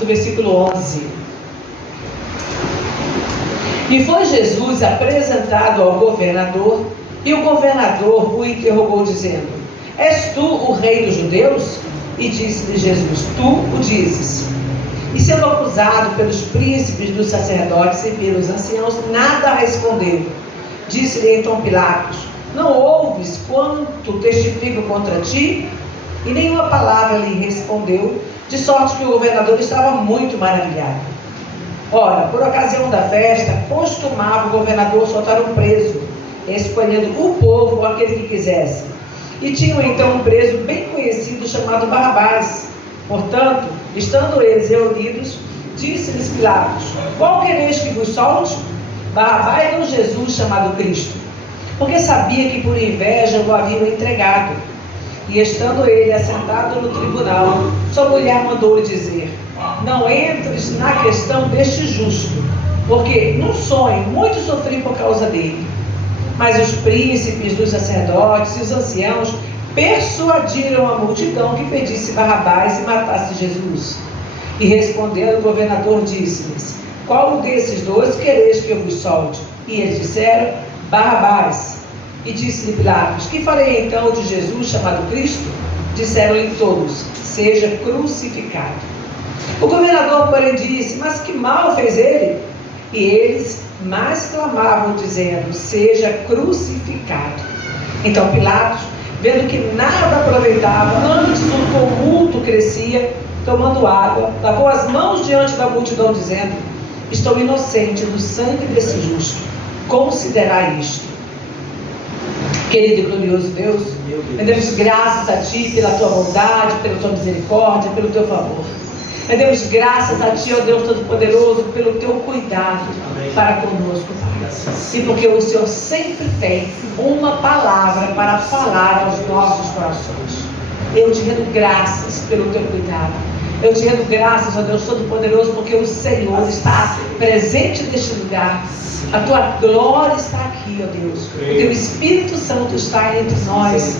do versículo 11. E foi Jesus apresentado ao governador, e o governador o interrogou, dizendo: És tu o rei dos judeus? E disse-lhe Jesus: Tu o dizes. E sendo acusado pelos príncipes dos sacerdotes e pelos anciãos, nada respondeu. Disse-lhe então Pilatos: Não ouves quanto testifico contra ti? E nenhuma palavra lhe respondeu, de sorte que o governador estava muito maravilhado. Ora, por ocasião da festa, costumava o governador soltar um preso, escolhendo o povo ou aquele que quisesse. E tinham então um preso bem conhecido chamado Barrabás. Portanto, estando eles reunidos, disse-lhes Pilatos: Qual quereis que vos solte? Barrabás ou Jesus chamado Cristo? Porque sabia que por inveja o haviam entregado. E estando ele assentado no tribunal, sua mulher mandou-lhe dizer: Não entres na questão deste justo, porque num sonho muito sofri por causa dele. Mas os príncipes dos sacerdotes e os anciãos persuadiram a multidão que pedisse Barrabás e matasse Jesus. E respondendo o governador, disse-lhes: Qual desses dois quereis que eu vos solte? E eles disseram: Barrabás. E disse-lhe Pilatos: Que farei então de Jesus chamado Cristo? Disseram-lhe todos: Seja crucificado. O governador, porém, disse: Mas que mal fez ele? E eles mais clamavam, dizendo: Seja crucificado. Então Pilatos, vendo que nada aproveitava, antes o tumulto crescia, tomando água, lavou as mãos diante da multidão, dizendo: Estou inocente do sangue desse justo, considerai isto. Querido e glorioso Deus, rendemos graças a Ti pela Tua bondade, pela Tua misericórdia, pelo Teu favor. Rendemos graças a Ti, ó Deus Todo-Poderoso, pelo Teu cuidado para conosco, Pai. E porque o Senhor sempre tem uma palavra para falar aos nossos corações. Eu te rendo graças pelo Teu cuidado. Eu te rendo graças, ó Deus Todo-Poderoso, porque o Senhor está presente neste lugar. A Tua glória está aqui, ó Deus. O Teu Espírito Santo está entre nós,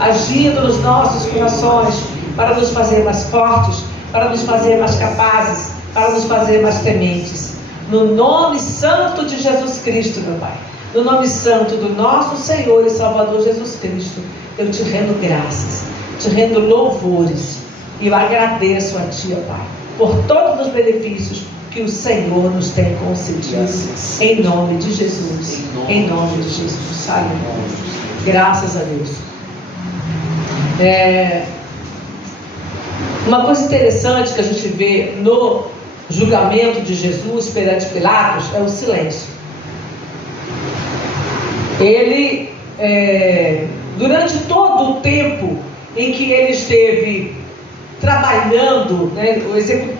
agindo nos nossos corações, para nos fazer mais fortes, para nos fazer mais capazes, para nos fazer mais tementes. No nome santo de Jesus Cristo, meu Pai, no nome santo do nosso Senhor e Salvador Jesus Cristo, eu te rendo graças, te rendo louvores, e eu agradeço a Ti, ó Pai, por todos os benefícios que o Senhor nos tem concedido, em nome de Jesus, em nome de Jesus. Aleluia. Graças a Deus. Uma coisa interessante que a gente vê no julgamento de Jesus perante Pilatos é o silêncio. Ele, durante todo o tempo em que ele esteve trabalhando, né,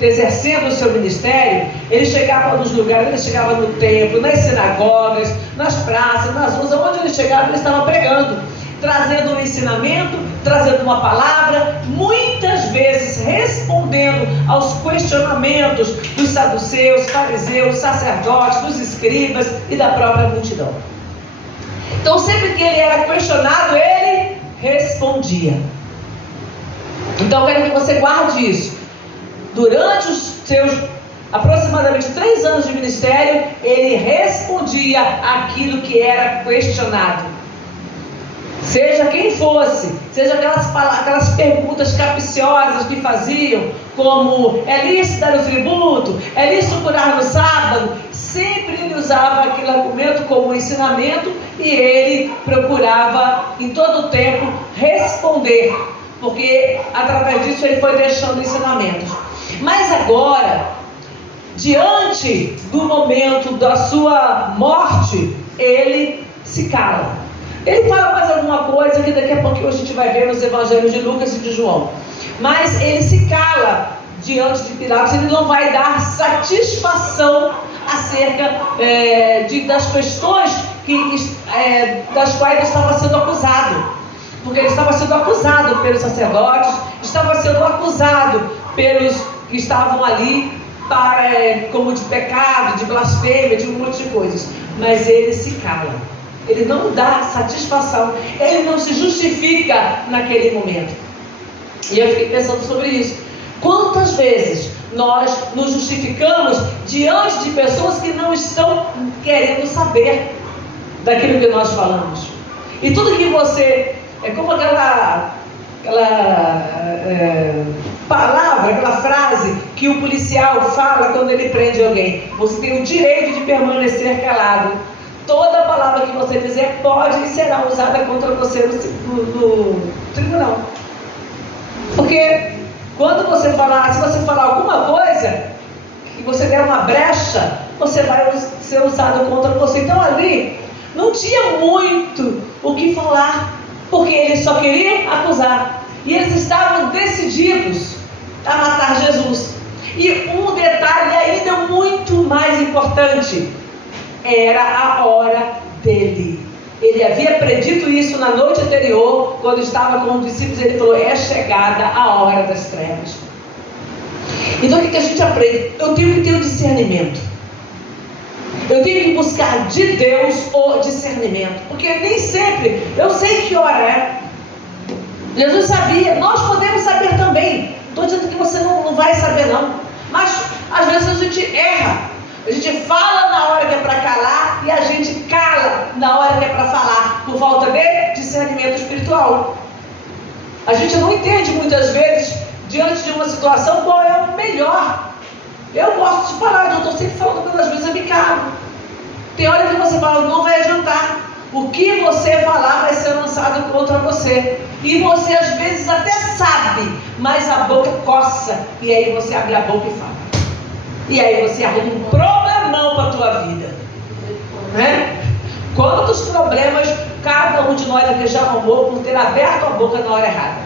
exercendo o seu ministério, ele chegava nos lugares, ele chegava no templo, nas sinagogas, nas praças, nas ruas, onde ele chegava, ele estava pregando, trazendo um ensinamento, trazendo uma palavra, muitas vezes respondendo aos questionamentos dos saduceus, fariseus, sacerdotes, dos escribas e da própria multidão. Então, sempre que ele era questionado, ele respondia. Então, eu quero que você guarde isso. Durante os seus aproximadamente 3 anos de ministério, ele respondia aquilo que era questionado. Seja quem fosse, seja aquelas perguntas capciosas que faziam, como: é lícito dar o tributo? É lícito curar no sábado? Sempre ele usava aquele argumento como ensinamento, e ele procurava em todo o tempo responder, porque através disso ele foi deixando ensinamentos. Mas agora, diante do momento da sua morte, ele se cala. Ele fala mais alguma coisa que daqui a pouquinho a gente vai ver nos evangelhos de Lucas e de João. Mas ele se cala diante de Pilatos. Ele não vai dar satisfação acerca das questões das quais ele estava sendo acusado. Porque ele estava sendo acusado pelos sacerdotes, estava sendo acusado pelos que estavam ali como de pecado, de blasfêmia, de um monte de coisas. Mas ele se cala. Ele não dá satisfação, ele não se justifica naquele momento. E eu fiquei pensando sobre isso. Quantas vezes nós nos justificamos diante de pessoas que não estão querendo saber daquilo que nós falamos. E tudo que você... É como aquela palavra, aquela frase que o policial fala quando ele prende alguém: você tem o direito de permanecer calado. Toda palavra que você dizer pode e será usada contra você no tribunal. Porque quando você falar, se você falar alguma coisa e você der uma brecha, você vai ser usado contra você. Então ali não tinha muito o que falar, porque eles só queriam acusar. E eles estavam decididos a matar Jesus. E um detalhe ainda muito mais importante: era a hora dele. Ele havia predito isso na noite anterior, quando estava com os discípulos. Ele falou: é chegada a hora das trevas. Então o que a gente aprende? Eu tenho que ter o discernimento. Eu tenho que buscar de Deus o discernimento, porque nem sempre eu sei que hora é. Jesus sabia, nós podemos saber também. Não estou dizendo que você não vai saber não, mas às vezes a gente erra. A gente fala na hora que é para calar e a gente cala na hora que é para falar, por falta de discernimento espiritual. A gente não entende muitas vezes, diante de uma situação, qual é o melhor. Eu gosto de falar, eu estou sempre falando, mas às vezes eu me calo. Tem hora que você fala: não vai adiantar. O que você falar vai ser lançado contra você. E você às vezes até sabe, mas a boca coça. E aí você abre a boca e fala. E aí você arruma um problemão para a tua vida, né? Quantos problemas cada um de nós aqui já arrumou por ter aberto a boca na hora errada?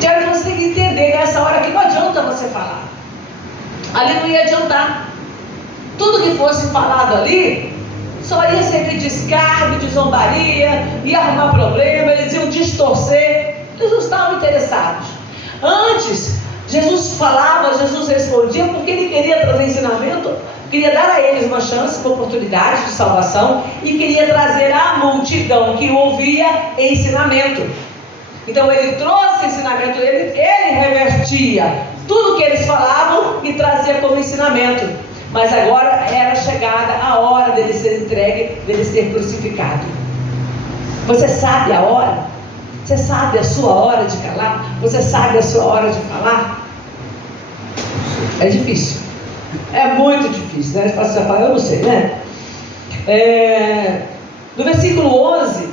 Quero que você tenha que entender nessa hora que não adianta você falar. Ali não ia adiantar. Tudo que fosse falado ali só ia ser de descargo, de zombaria, ia arrumar problema, eles iam distorcer. Eles não estavam interessados. Antes, Jesus falava, Jesus respondia, porque ele queria trazer ensinamento, queria dar a eles uma chance, uma oportunidade de salvação, e queria trazer à multidão que ouvia ensinamento. Então ele trouxe ensinamento, ele revertia tudo que eles falavam e trazia como ensinamento. Mas agora era chegada a hora dele ser entregue, dele ser crucificado. Você sabe a hora? Você sabe a sua hora de calar? Você sabe a sua hora de falar? É difícil. É muito difícil, né? Você fala: eu não sei, né? No versículo 11,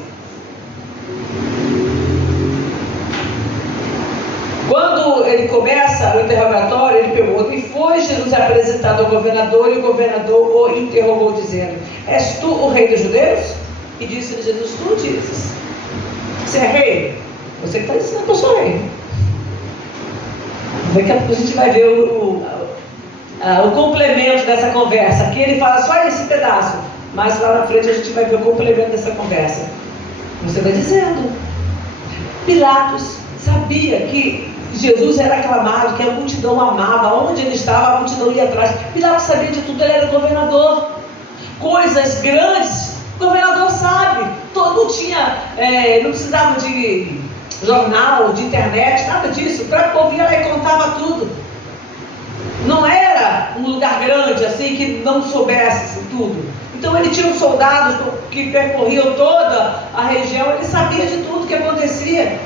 quando ele começa o interrogatório, ele pergunta: e foi Jesus apresentado ao governador, e o governador o interrogou, dizendo: és tu o rei dos judeus? E disse-lhe Jesus: tu dizes. Você é rei? Você que está dizendo que eu sou rei. Daqui a pouco a gente vai ver o complemento dessa conversa. Aqui ele fala só esse pedaço, mas lá na frente a gente vai ver o complemento dessa conversa. Você vai dizendo. Pilatos sabia que Jesus era aclamado, que a multidão amava. Onde ele estava, a multidão ia atrás. Pilatos sabia de tudo, ele era governador. Coisas grandes, o governador sabe. Não tinha, não precisava de jornal, de internet, nada disso. O próprio povo ia lá e contava tudo. Não era um lugar grande assim que não soubesse tudo. Então ele tinha soldados que percorriam toda a região. Ele sabia de tudo que acontecia.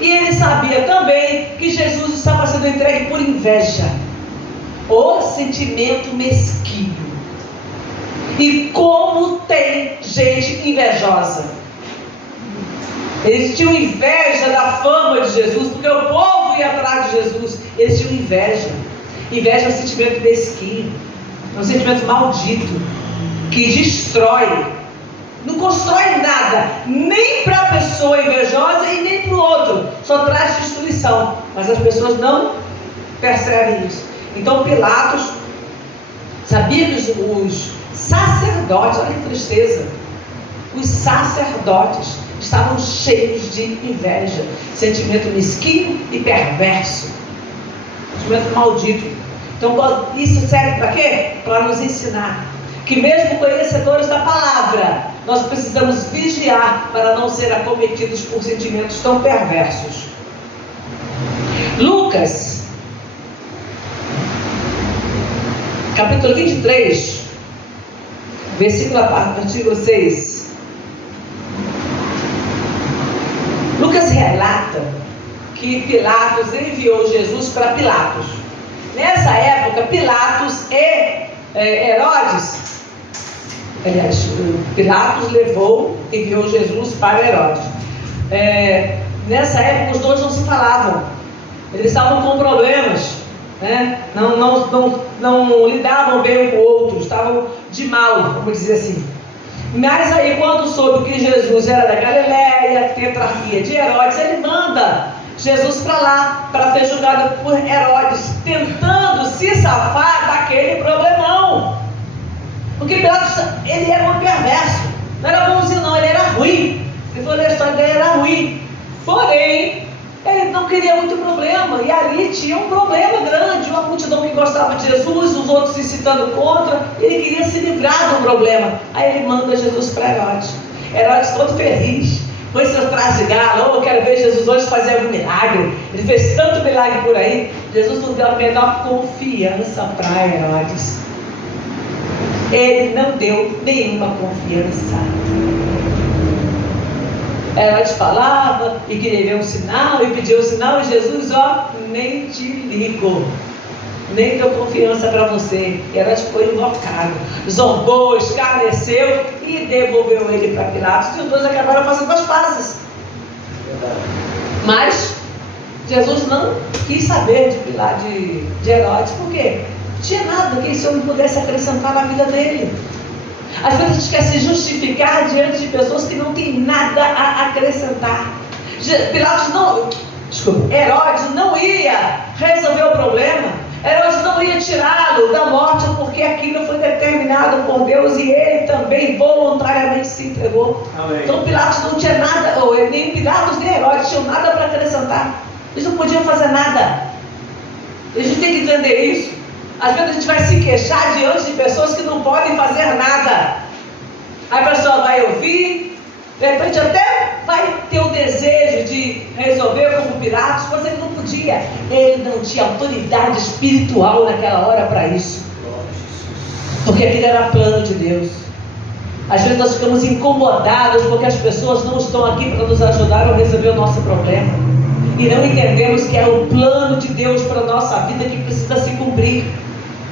E ele sabia também que Jesus estava sendo entregue por inveja, o sentimento mesquinho. E como tem gente invejosa. Eles tinham inveja da fama de Jesus, porque o povo ia atrás de Jesus. Eles tinham inveja. Inveja é um sentimento mesquinho, é um sentimento maldito, que destrói. Não constrói nada, nem para a pessoa invejosa e nem para o outro. Só traz destruição. Mas as pessoas não percebem isso. Então Pilatos sabia que os sacerdotes, olha que tristeza, os sacerdotes estavam cheios de inveja, sentimento mesquinho e perverso, sentimento maldito. Então isso serve para quê? Para nos ensinar que mesmo conhecedores da palavra, nós precisamos vigiar para não ser acometidos por sentimentos tão perversos. Lucas, capítulo 23, versículo 6. Lucas relata que Pilatos enviou Jesus para Pilatos. Nessa época, Pilatos e Herodes, aliás, Pilatos enviou Jesus para Herodes. Nessa época, os dois não se falavam. Eles estavam com problemas, né? Não lidavam bem um com o outro, estavam de mal, vamos dizer assim. Mas aí, quando soube que Jesus era da Galileia, tetrarquia de Herodes, ele manda Jesus para lá, para ser julgado por Herodes, tentando se safar daquele problemão. Porque Pilatos, ele era um perverso, não era bonzinho não, ele era ruim. Ele falou, a história dele era ruim. Porém, ele não queria muito problema, e ali tinha um problema grande, uma multidão que gostava de Jesus, os outros se incitando contra, ele queria se livrar do problema. Aí ele manda Jesus para Herodes. Herodes todo feliz, com esse traje de gala, eu quero ver Jesus hoje fazer algum milagre. Ele fez tanto milagre por aí. Jesus não deu a menor confiança para Herodes. Ele não deu nenhuma confiança. Herodes falava e queria ver um sinal, e pediu um sinal, e Jesus, nem te ligo, nem deu confiança para você. Herodes foi invocado, zombou, escarneceu e devolveu ele para Pilatos, e os dois acabaram fazendo as pazes. Mas Jesus não quis saber de Herodes, por quê? Não tinha nada que esse homem pudesse acrescentar na vida dele. Às vezes a gente quer se justificar diante de pessoas que não têm nada a acrescentar. Herodes não ia resolver o problema. Herodes não ia tirá-lo da morte, porque aquilo foi determinado por Deus e ele também voluntariamente se entregou. Amém. Então Pilatos não tinha nada, nem Pilatos nem Herodes tinham nada para acrescentar. Eles não podiam fazer nada. A gente tem que entender isso. Às vezes a gente vai se queixar diante de pessoas que não podem fazer nada. A pessoa vai ouvir, de repente até vai ter o desejo de resolver como Pilatos, mas ele não podia. Ele não tinha autoridade espiritual naquela hora para isso. Porque aquele era plano de Deus. Às vezes nós ficamos incomodados porque as pessoas não estão aqui para nos ajudar a resolver o nosso problema. E não entendemos que é o plano de Deus para a nossa vida que precisa se cumprir.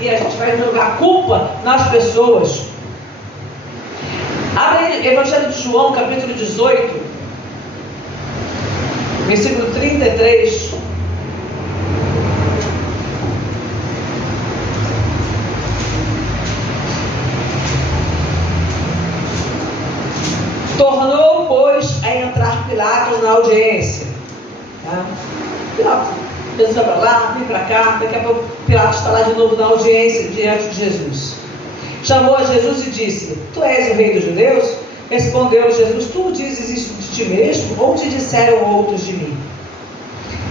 E a gente vai jogar a culpa nas pessoas. Abre aí, Evangelho de João, capítulo 18, versículo 33. Tornou, pois, a entrar Pilatos na audiência. Tá? Pilatos, Jesus vai para lá, vem para cá, daqui a pouco Pilatos está lá de novo na audiência diante de Jesus. Chamou a Jesus e disse: Tu és o rei dos judeus? Respondeu-lhe Jesus: Tu dizes isso de ti mesmo, ou te disseram outros de mim?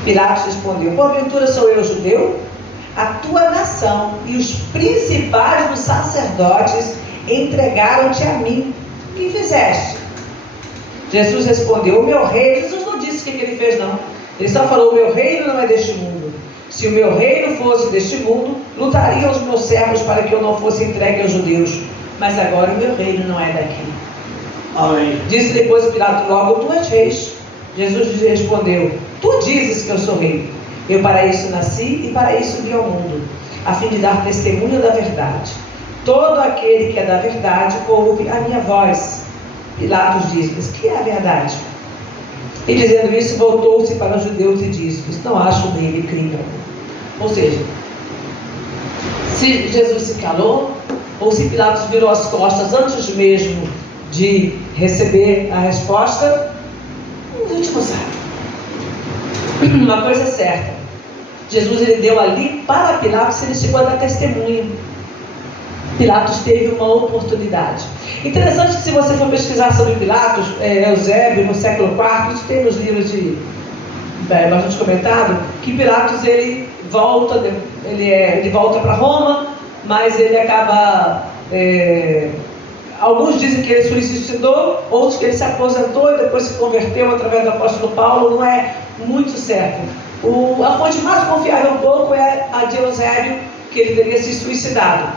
Pilatos respondeu: Porventura sou eu judeu? A tua nação e os principais dos sacerdotes entregaram-te a mim. O que fizeste? Jesus respondeu: O meu reino. Jesus não disse o que ele fez, não. Ele só falou: O meu reino não é deste mundo. Se o meu reino fosse deste mundo, lutariam os meus servos para que eu não fosse entregue aos judeus. Mas agora o meu reino não é daqui. Amém. Disse depois Pilatos: Logo tu és rei. Jesus lhe respondeu: Tu dizes que eu sou rei. Eu para isso nasci e para isso vim ao mundo, a fim de dar testemunho da verdade. Todo aquele que é da verdade ouve a minha voz. Pilatos disse: Mas que é a verdade? E dizendo isso, voltou-se para os judeus e disse: Não acho nele crime. Ou seja, se Jesus se calou, ou se Pilatos virou as costas antes mesmo de receber a resposta, a gente não sabe. Uma coisa é certa: Jesus ele deu ali para Pilatos, ele chegou a dar testemunho. Pilatos teve uma oportunidade. Interessante que se você for pesquisar sobre Pilatos, Eusébio, no século IV, isso tem nos livros de bastante comentado, que Pilatos ele volta para Roma, mas ele acaba, alguns dizem que ele se suicidou, outros que ele se aposentou e depois se converteu através do apóstolo Paulo, não é muito certo. A fonte mais confiável um pouco é a de Eusébio, que ele teria se suicidado.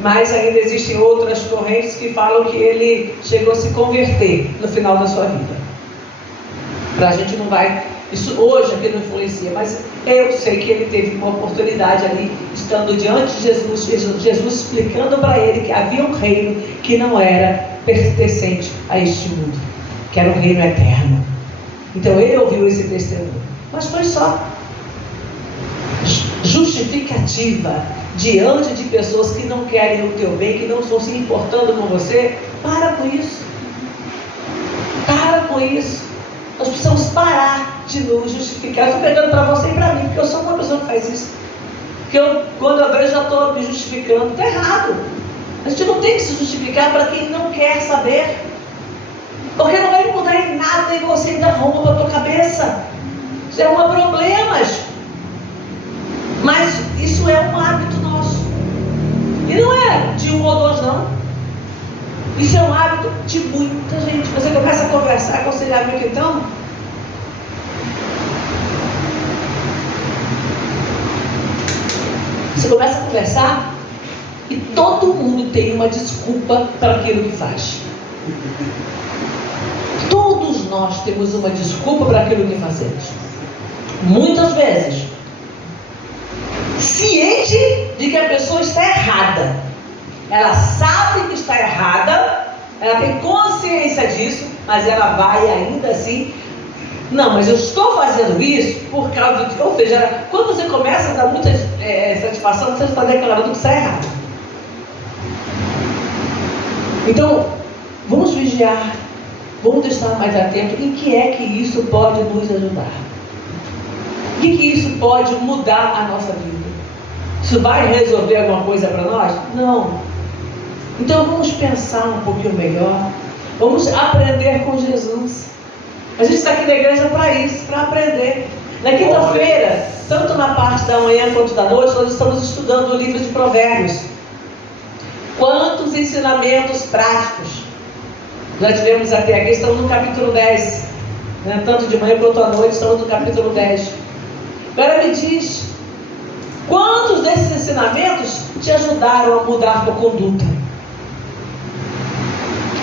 Mas ainda existem outras correntes que falam que ele chegou a se converter no final da sua vida. A gente não vai... Isso hoje aqui não influencia, mas eu sei que ele teve uma oportunidade ali, estando diante de Jesus explicando para ele que havia um reino que não era pertencente a este mundo, que era um reino eterno. Então ele ouviu esse testemunho, mas foi só justificativa diante de pessoas que não querem o teu bem, que não estão se importando com você. Para com isso. Para com isso. Nós precisamos parar de nos justificar. Eu estou pegando para você e para mim, porque eu sou uma pessoa que faz isso. Porque quando eu vejo, já estou me justificando. Está errado. A gente não tem que se justificar para quem não quer saber. Porque não vai mudar em nada e você ainda arruma para a tua cabeça. Isso é um problema. Mas isso é um hábito nosso. E não é de um ou dois, não. Isso é um hábito de muita gente. Você começa a conversar, aconselhamento, então. Você começa a conversar e todo mundo tem uma desculpa para aquilo que faz. Todos nós temos uma desculpa para aquilo que fazemos. Muitas vezes, ciente de que a pessoa está errada. Ela sabe que está errada, ela tem consciência disso, mas ela vai ainda assim. Não, mas eu estou fazendo isso por causa de... Ou seja, quando você começa a dar muita satisfação, você está declarando que está errado. Então, vamos vigiar, vamos estar mais atentos em que é que isso pode nos ajudar. Em que isso pode mudar a nossa vida. Isso vai resolver alguma coisa para nós? Não. Então vamos pensar um pouquinho melhor. Vamos aprender com Jesus. A gente está aqui na igreja para isso, para aprender. Na quinta-feira, tanto na parte da manhã quanto da noite, nós estamos estudando o livro de Provérbios. Quantos ensinamentos práticos já tivemos até aqui? Estamos no capítulo 10. Tanto de manhã quanto à noite, estamos no capítulo 10. Agora me diz, quantos desses ensinamentos te ajudaram a mudar a tua conduta?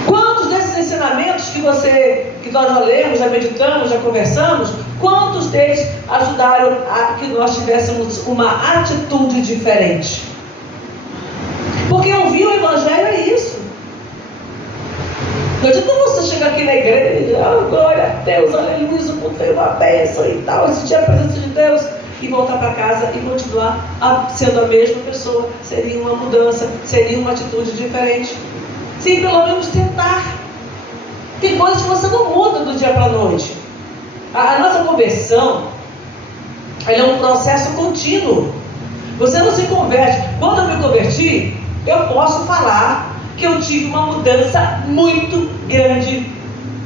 Quantos desses ensinamentos que nós já lemos, já meditamos, já conversamos, quantos deles ajudaram a que nós tivéssemos uma atitude diferente? Porque ouvir o Evangelho é isso. Eu digo, você chega aqui na igreja, glória a Deus, aleluia, o culto foi uma bênção e tal, sentir a presença de Deus, e voltar para casa e continuar sendo a mesma pessoa. Seria uma mudança, seria uma atitude diferente. Sim, pelo menos tentar. Tem coisas que você não muda do dia para a noite. A nossa conversão, ela é um processo contínuo. Você não se converte. Quando eu me converti, eu posso falar que eu tive uma mudança muito grande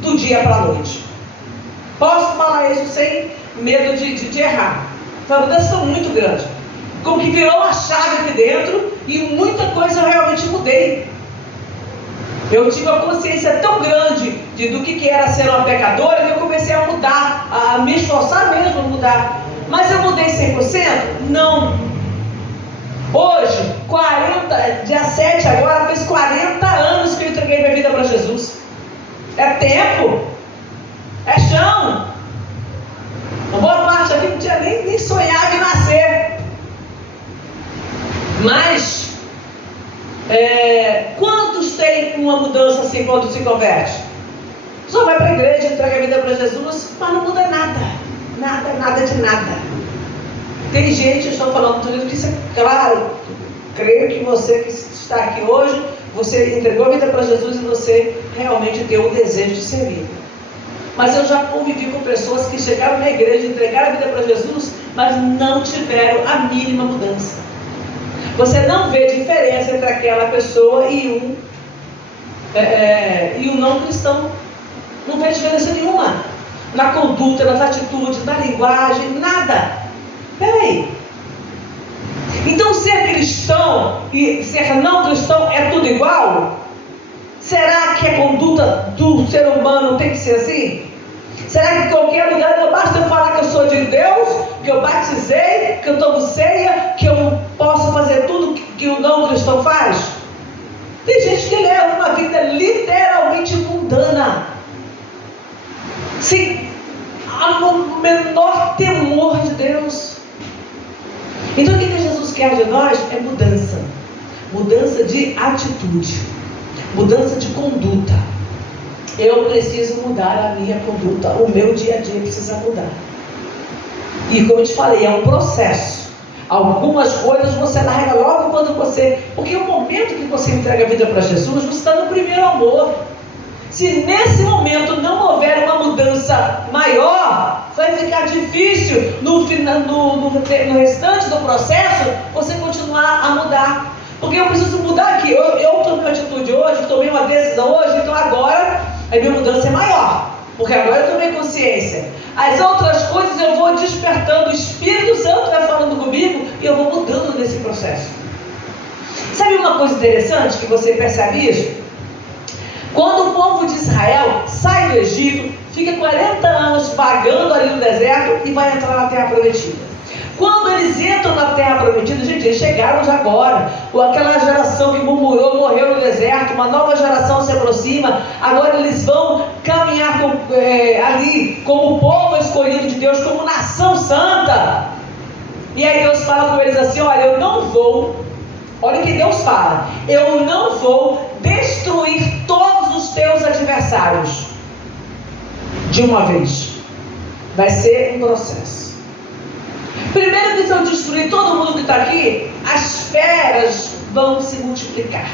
do dia para a noite. Posso falar isso sem medo de errar. Foi uma mudança muito grande. Como que virou uma chave aqui dentro e muita coisa eu realmente mudei. Eu tive uma consciência tão grande do que era ser uma pecadora que eu comecei a mudar, a me esforçar mesmo a mudar. Mas eu mudei 100%? Não. Hoje, dia 7 agora, fez 40 anos que eu entreguei minha vida para Jesus. É tempo. É chão. Uma boa parte aqui não tinha nem sonhado em nascer. Mas... quantos têm uma mudança assim quando se converte? Só vai para a igreja, entrega a vida para Jesus, mas não muda nada de nada. Tem gente, eu estou falando tudo isso, é claro, creio que você que está aqui hoje, você entregou a vida para Jesus e você realmente tem um desejo de servir. Mas eu já convivi com pessoas que chegaram na igreja, entregaram a vida para Jesus, mas não tiveram a mínima mudança. Você não vê diferença entre aquela pessoa e um não cristão. Não vê diferença nenhuma. Na conduta, nas atitudes, na linguagem, nada. Peraí. Então ser cristão e ser não cristão é tudo igual? Será que a conduta do ser humano tem que ser assim? Será que em qualquer lugar não basta eu falar que eu sou de Deus, que eu batizei, que eu tomo ceia, que eu posso fazer vida literalmente mundana, sem o menor temor de Deus. Então o que Jesus quer de nós é mudança. Mudança de atitude, mudança de conduta. Eu preciso mudar a minha conduta, o meu dia a dia precisa mudar. E como eu te falei, é um processo. Algumas coisas você larga logo quando você... Porque o momento que você entrega a vida para Jesus, você está no primeiro amor. Se nesse momento não houver uma mudança maior, vai ficar difícil no restante do processo você continuar a mudar. Porque eu preciso mudar aqui. Eu tomei uma atitude hoje, tomei uma decisão hoje, então agora a minha mudança é maior. Porque agora eu tomei consciência. As outras coisas eu vou despertando, o Espírito Santo vai falando comigo e eu vou mudando nesse processo. Sabe uma coisa interessante que você percebe isso? Quando o povo de Israel sai do Egito, fica 40 anos vagando ali no deserto e vai entrar na Terra Prometida. Quando eles entram na Terra Prometida, gente, eles chegaram já agora. Aquela geração que murmurou, morreu no deserto, uma nova geração se aproxima. Agora eles vão caminhar ali como povo escolhido de Deus, como nação santa. E aí Deus fala com eles assim, olha, eu não vou, olha o que Deus fala, eu não vou destruir todos os teus adversários de uma vez. Vai ser um processo. Primeiro que se eu destruir todo mundo que está aqui, as feras vão se multiplicar.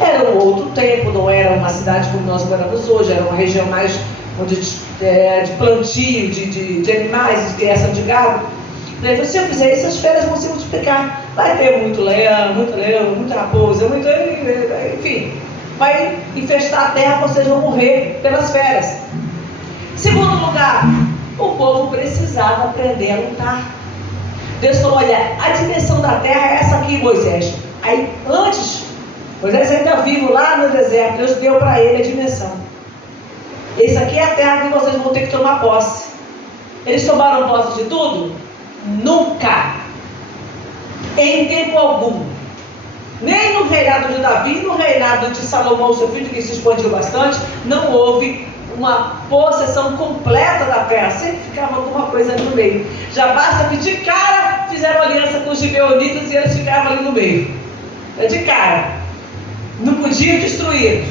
Era um outro tempo, não era uma cidade como nós moramos hoje, era uma região mais de plantio de animais, de criação de gado. Se eu fizer isso, as feras vão se multiplicar. Vai ter muito leão, muita raposa, enfim, vai infestar a terra, vocês vão morrer pelas feras. Segundo lugar, o povo precisava aprender a lutar. Deus falou, olha, a dimensão da terra é essa aqui, Moisés. Aí antes, Moisés ainda vivo lá no deserto, Deus deu para ele a dimensão. Essa aqui é a terra que vocês vão ter que tomar posse. Eles tomaram posse de tudo? Nunca, em tempo algum. Nem no reinado de Davi, no reinado de Salomão, seu filho, que se expandiu bastante, não houve uma possessão completa da terra. Sempre ficava alguma coisa ali no meio. Já basta que de cara fizeram aliança com os gibeonitas e eles ficavam ali no meio. De cara. Não podiam destruir.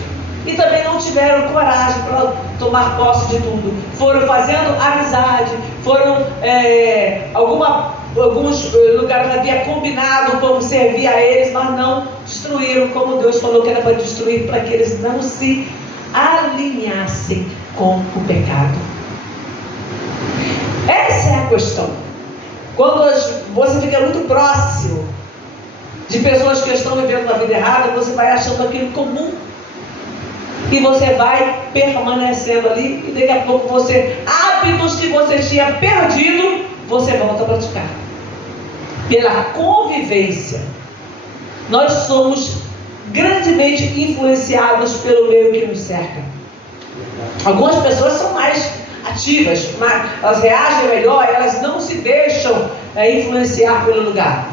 E também não tiveram coragem para tomar posse de tudo. Foram fazendo amizade, foram alguns lugares havia combinado, o povo servia a eles, mas não destruíram como Deus falou que era para destruir, para que eles não se alinhassem com o pecado. Essa é a questão. Quando você fica muito próximo de pessoas que estão vivendo uma vida errada, você vai achando aquilo comum. E você vai permanecendo ali, e daqui a pouco hábitos que você tinha perdido, você volta a praticar. Pela convivência. Nós somos grandemente influenciados pelo meio que nos cerca. Algumas pessoas são mais ativas, elas reagem melhor, elas não se deixam influenciar pelo lugar.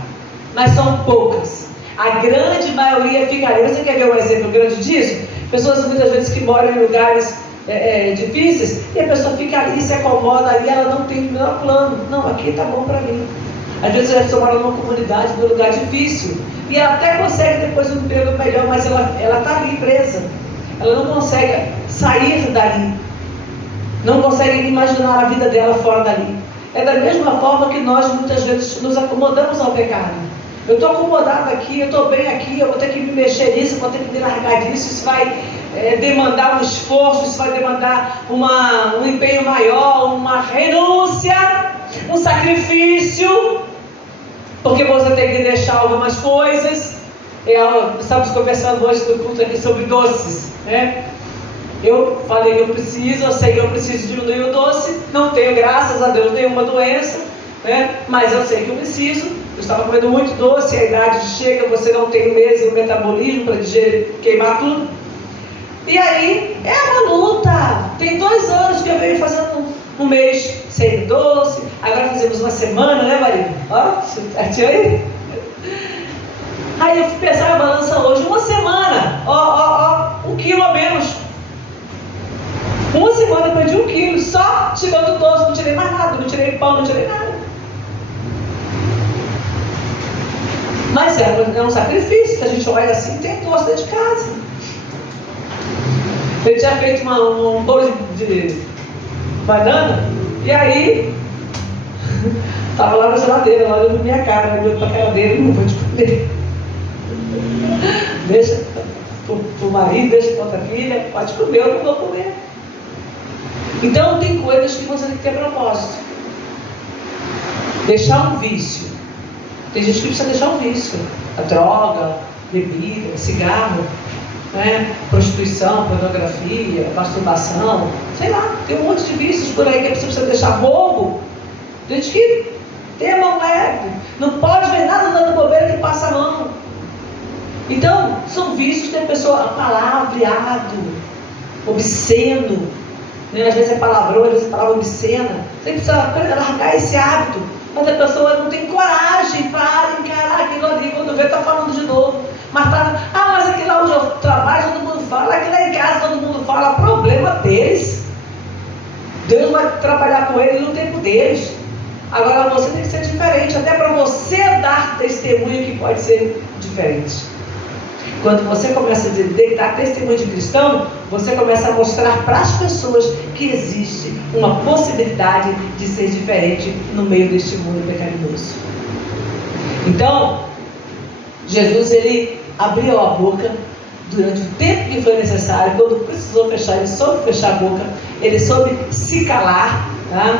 Mas são poucas. A grande maioria fica ali. Você quer ver um exemplo grande disso? Pessoas muitas vezes que moram em lugares difíceis, e a pessoa fica ali, se acomoda ali, ela não tem o menor plano. Não, aqui está bom para mim. Às vezes a pessoa mora numa comunidade, num lugar difícil, e ela até consegue depois um emprego melhor, mas ela está ali presa. Ela não consegue sair dali. Não consegue imaginar a vida dela fora dali. É da mesma forma que nós muitas vezes nos acomodamos ao pecado. Eu estou acomodado aqui, eu estou bem aqui, eu vou ter que me mexer nisso, eu vou ter que me largar disso, isso vai demandar um esforço, isso vai demandar um empenho maior, uma renúncia, um sacrifício, porque você tem que deixar algumas coisas. Estamos conversando hoje no culto aqui sobre doces, né? Eu falei que eu sei que eu preciso diminuir o doce, não tenho, graças a Deus, nenhuma doença, né? Mas eu sei que eu preciso. Eu estava comendo muito doce, a idade chega, você não tem mesmo o metabolismo para digerir, queimar tudo. E aí, é uma luta. Tem 2 anos que eu venho fazendo um mês sem doce, agora fizemos uma semana, né, Maria? Ó, certinho aí? Aí eu fui pesar a balança hoje, uma semana, 1,5 kg tirando doce, não tirei mais nada, não tirei pão, não tirei nada. Mas é um sacrifício, que a gente olha assim, tem doce dentro de casa. Ele tinha feito um bolo de banana, e aí estava lá na geladeira, lá olhando minha cara, olhando para a cara dele, não vou te comer. Deixa pro marido, deixa para outra filha, pode comer, eu não vou comer. Então tem coisas que você tem que ter propósito. Deixar um vício. Tem gente que precisa deixar um vício. A droga, bebida, cigarro, né? Prostituição, pornografia, masturbação, sei lá, tem um monte de vícios por aí que a pessoa precisa deixar. Roubo. Tem gente que tem a mão leve, não pode ver nada dando bobeira que passa a mão. Então, são vícios que a pessoa, palavreado, obsceno, né? Às vezes é palavrão, às vezes é palavra obscena. Você precisa largar esse hábito, mas a pessoa não tem coragem para encarar aquilo ali, quando vê, está falando de novo. Mas mas aqui lá onde eu trabalho, todo mundo fala, aqui lá em casa todo mundo fala, problema deles. Deus vai trabalhar com eles no tempo deles. Agora você tem que ser diferente, até para você dar testemunho que pode ser diferente. Quando você começa a dar testemunho de cristão, você começa a mostrar para as pessoas que existe uma possibilidade de ser diferente no meio deste mundo pecaminoso. Então, Jesus, ele abriu a boca durante o tempo que foi necessário. Quando precisou fechar, ele soube fechar a boca, ele soube se calar, tá?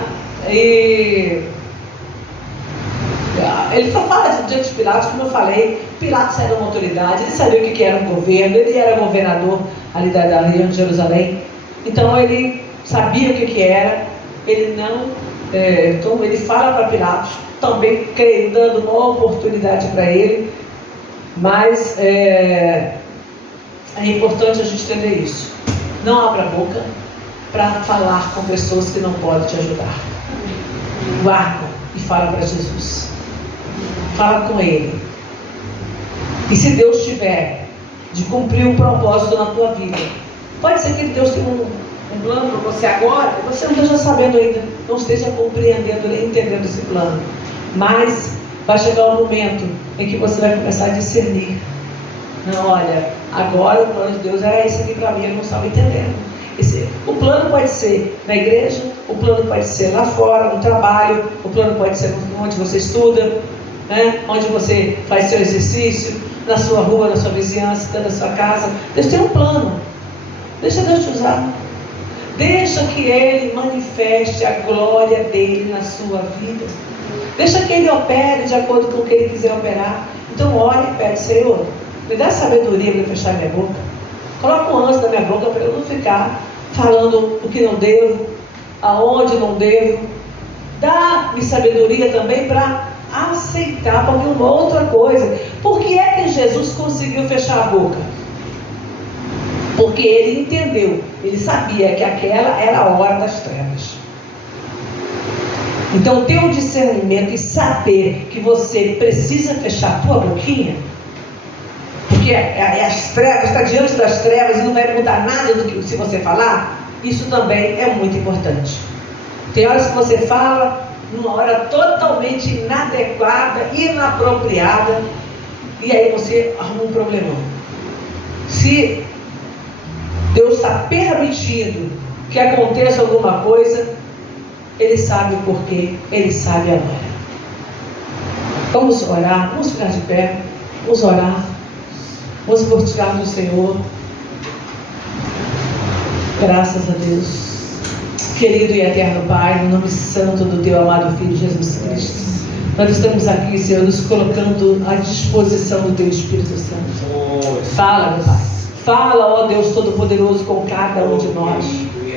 E ele só fala diante de Pilatos, como eu falei. Pilatos era uma autoridade, ele sabia o que era um governo, ele era governador ali da região de Jerusalém, então ele sabia o que era. Ele não, então ele fala para Pilatos, também dando uma oportunidade para ele, mas é importante a gente entender isso. Não abra a boca para falar com pessoas que não podem te ajudar. Guarda e fala para Jesus. Fala com Ele. E se Deus tiver de cumprir um propósito na tua vida, pode ser que Deus tenha um plano para você agora, e você não esteja sabendo ainda, não esteja compreendendo, entendendo esse plano. Mas vai chegar um momento em que você vai começar a discernir. Não, olha, agora o plano de Deus era esse aqui para mim, eu não estava entendendo. O plano pode ser na igreja, o plano pode ser lá fora, no trabalho, o plano pode ser onde você estuda, né? Onde você faz seu exercício, na sua rua, na sua vizinhança, dentro da sua casa. Deus tem um plano. Deixa Deus te usar. Deixa que Ele manifeste a glória dEle na sua vida. Deixa que Ele opere de acordo com o que Ele quiser operar. Então ore e pede: Senhor, me dá sabedoria para fechar minha boca. Coloca um anjo na minha boca para eu não ficar falando o que não devo, aonde não devo. Dá-me sabedoria também para aceitar, para uma outra coisa. Por que é que Jesus conseguiu fechar a boca? Porque ele entendeu, ele sabia que aquela era a hora das trevas. Então ter o discernimento e saber que você precisa fechar a tua boquinha, porque as trevas, está diante das trevas e não vai mudar nada do que se você falar, isso também é muito importante. Tem horas que você fala numa hora totalmente inadequada, inapropriada, e aí você arruma um problemão. Se Deus está permitindo que aconteça alguma coisa, Ele sabe o porquê, Ele sabe a hora. Vamos orar, vamos ficar de pé, vamos orar, vamos fortificar no Senhor. Graças a Deus. Querido e eterno Pai, no nome santo do Teu amado Filho Jesus Cristo, nós estamos aqui, Senhor, nos colocando à disposição do Teu Espírito Santo. Fala, meu Pai. Fala, ó Deus Todo-Poderoso, com cada um de nós.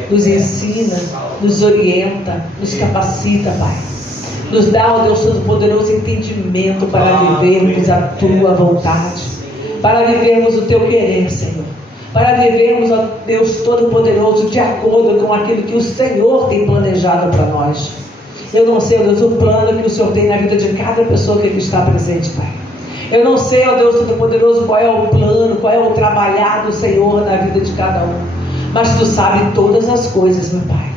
Nos ensina, nos orienta, nos capacita, Pai. Nos dá, ó Deus Todo-Poderoso, entendimento para vivermos a Tua vontade, para vivermos o Teu querer, Senhor. Para vivermos, ó Deus Todo-Poderoso, de acordo com aquilo que o Senhor tem planejado para nós. Eu não sei, ó Deus, o plano que o Senhor tem na vida de cada pessoa que aqui está presente, Pai. Eu não sei, ó Deus Todo-Poderoso, qual é o plano, qual é o trabalhar do Senhor na vida de cada um. Mas Tu sabes todas as coisas, meu Pai.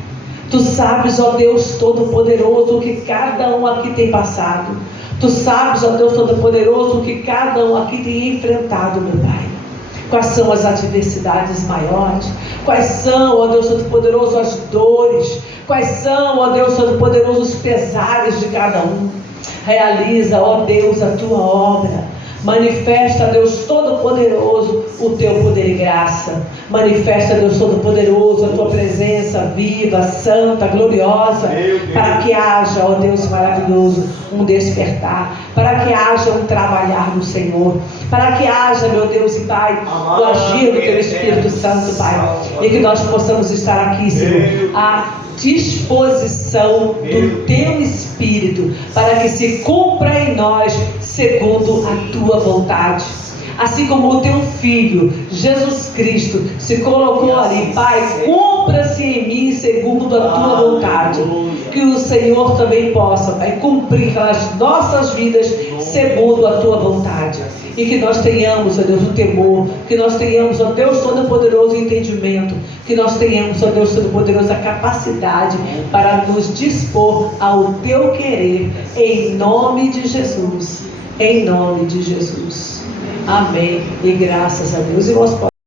Tu sabes, ó Deus Todo-Poderoso, o que cada um aqui tem passado. Tu sabes, ó Deus Todo-Poderoso, o que cada um aqui tem enfrentado, meu Pai. Quais são as adversidades maiores? Quais são, ó Deus Todo-Poderoso, as dores? Quais são, ó Deus Todo-Poderoso, os pesares de cada um? Realiza, ó Deus, a tua obra. Manifesta, Deus Todo-Poderoso, o teu poder e graça. Manifesta, Deus Todo-Poderoso, a tua presença viva, santa, gloriosa, para que haja, ó Deus maravilhoso, um despertar, para que haja um trabalhar do Senhor, para que haja, meu Deus e Pai, o agir do teu Espírito Santo, Pai, e que nós possamos estar aqui, Senhor, à disposição do teu Espírito, para que se cumpra em nós segundo a tua vontade. Assim como o teu Filho, Jesus Cristo, se colocou ali, Pai, cumpra-se em mim segundo a tua vontade. Que o Senhor também possa, Pai, cumprir nas nossas vidas segundo a tua vontade. E que nós tenhamos, ó Deus, o temor, que nós tenhamos, ó Deus Todo-Poderoso, o entendimento, que nós tenhamos, ó Deus Todo-Poderoso, a capacidade para nos dispor ao teu querer, em nome de Jesus. Em nome de Jesus. Amém. E graças a Deus. E nós